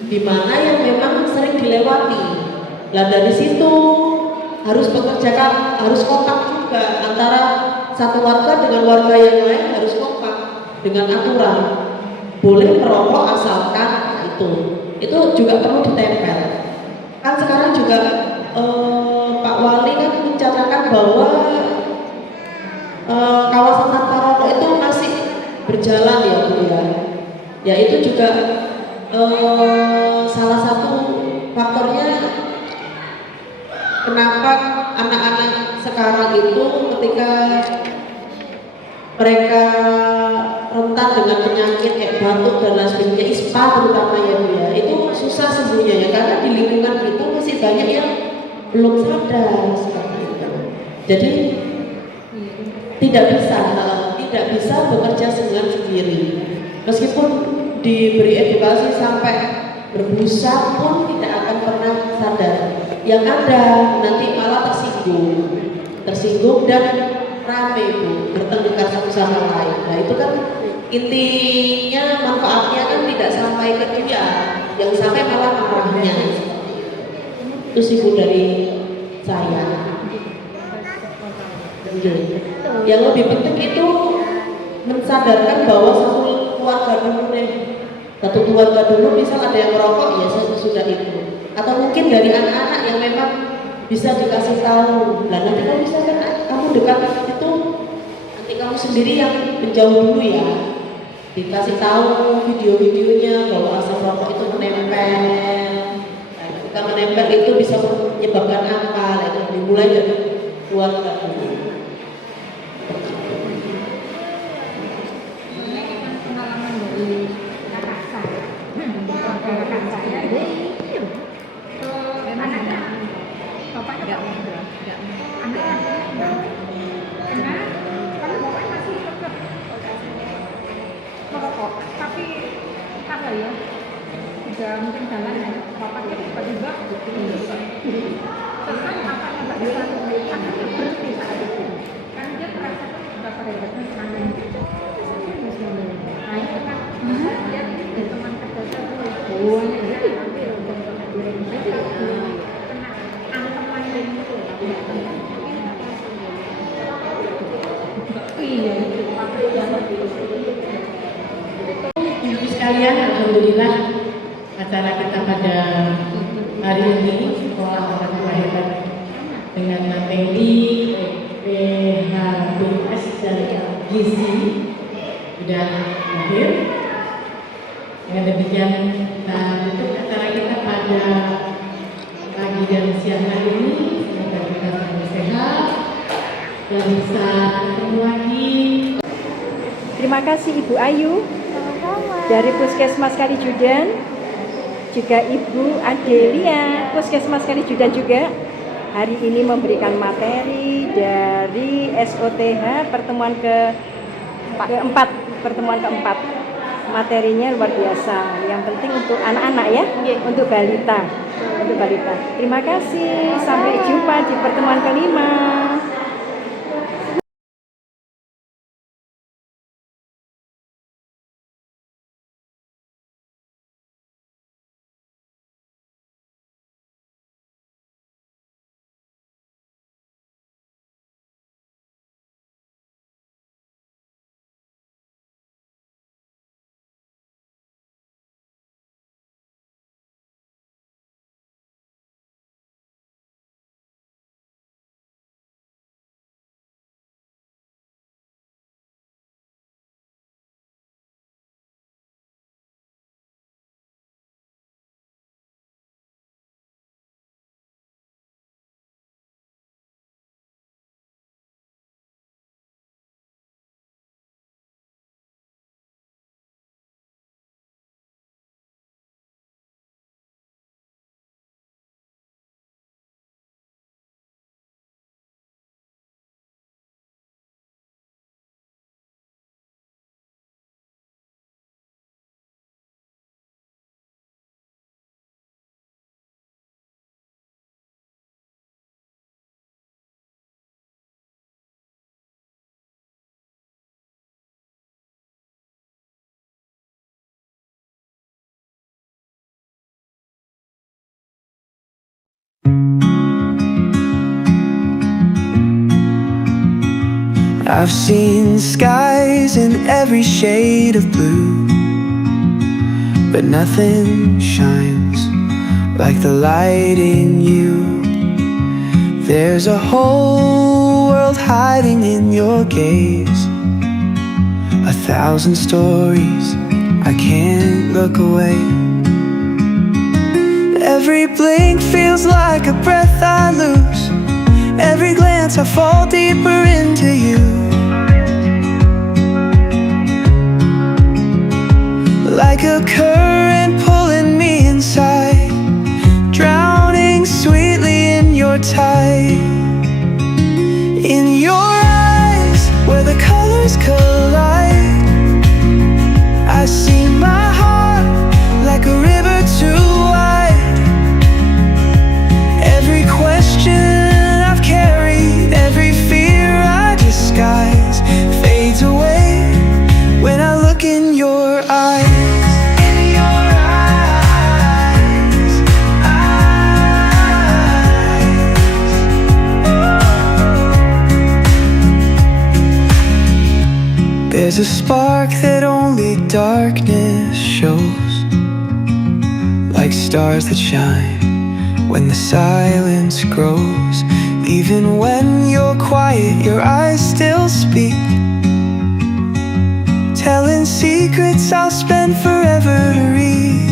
di mana yang memang sering dilewati. Nah dari situ harus kompak juga antara satu warga dengan warga yang lain, harus kompak dengan aturan. Boleh merokok asalkan itu juga perlu ditempel. Kan sekarang juga Pak Wali kan mencatatkan bahwa kawasan tanpa rokok itu masih berjalan ya Bu ya. Ya itu juga salah satu faktornya kenapa anak-anak sekarang itu ketika mereka rentan orang dengan penyakit kayak batuk dan lain sebagainya, ISPA terutama ya Bu ya, itu susah sembuhnya ya, karena di lingkungan kita masih banyak yang belum sadar seperti itu. Jadi tidak bisa bekerja dengan sendiri. Meskipun diberi edukasi sampai berbusa pun tidak akan pernah sadar. Yang ada nanti malah tersinggung dan rame Bu, bertengkar satu sama lain. Nah itu kan intinya manfaatnya kan tidak sampai ke dia, yang sampai malah marahnya. Itu sih Bu dari saya. Yang lebih penting itu mensadarkan bahwa satu keluarga dulu misal ada yang merokok, ya sudah itu. Atau mungkin dari anak-anak yang memang bisa dikasih tahu. Nah nanti kalau misalkan kamu dekat itu, nanti kamu sendiri yang menjauh dulu ya. Dikasih tahu video-videonya bahwa asap rokok itu menempel. Nah, ketika menempel itu bisa menyebabkan apa? Nah, itu dimulai dari keluarga dulu. Pengalaman dari kakak saya, kakak saya anaknya, bapaknya anaknya karena bapaknya masih tetap merokok, tapi apa ya, udah mungkin jalan ya, bapaknya tiba-tiba terus bapaknya nggak bisa, akhirnya berhenti saat itu, kan dia merasa berapa hebatnya serangan gitu. Nah itu kan dia dari teman kerja saya tuh dia kena ancaman yang itu. Iya itu Ibu sekalian, alhamdulillah acara kita pada hari ini sekolah orang tua hebat dengan materi PHBS dan gizi sudah berakhir. Dengan demikian kita tutup acara kita pada pagi dan siang hari ini. Semoga kita selalu sehat dan bisa ketemu lagi. Terima kasih Ibu Ayu dari Puskesmas Kalijudan, juga Ibu Adelia Puskesmas Kalijudan juga hari ini memberikan materi dari SOTH pertemuan keempat. Materinya luar biasa. Yang penting untuk anak-anak ya, untuk balita. Terima kasih. Sampai jumpa di pertemuan kelima. I've seen skies in every shade of blue, but nothing shines like the light in you. There's a whole world hiding in your gaze, 1,000 stories, I can't look away. Every blink feels like a breath I lose, every glance I fall deeper into you. I see my heart like a river too wide. Every question I've carried, every fear I disguise, fades away when I look in your eyes. In your eyes, There's a spark that only darkness shows, like stars that shine when the silence grows. Even when you're quiet, your eyes still speak, telling secrets I'll spend forever to read.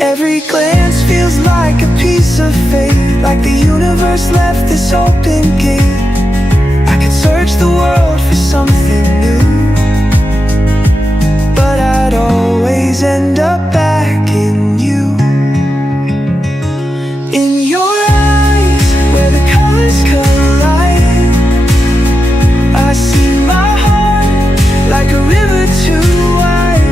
Every glance feels like a piece of fate, like the universe left this open gate. I could search the world for something new, but I'd always end up back in you. In your eyes, where the colors collide, I see my heart like a river too wide.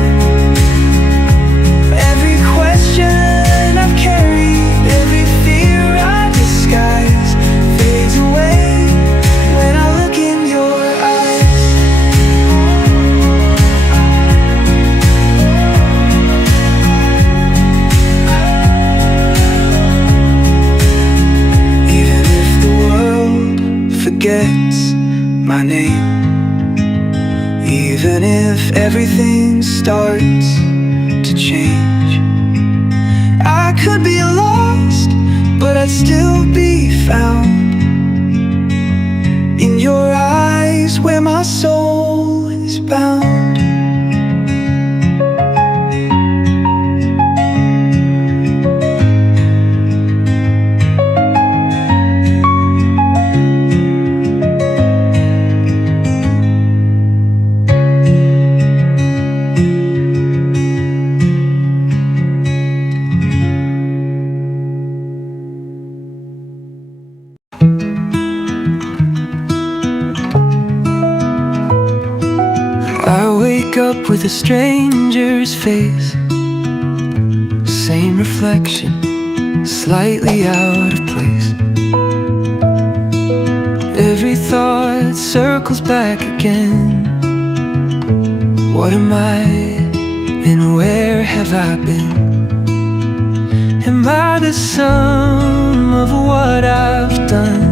Every question I've carried, every fear I disguise, fades away when I look in your eyes. Even if the world forgets my name, even if everything starts to change, I could be lost, but I'd still be found in your eyes where my soul is bound. I wake up with a stranger's face, same reflection, slightly out of place. Every thought circles back again. What am I, and where have I been? Am I the sum of what I've done?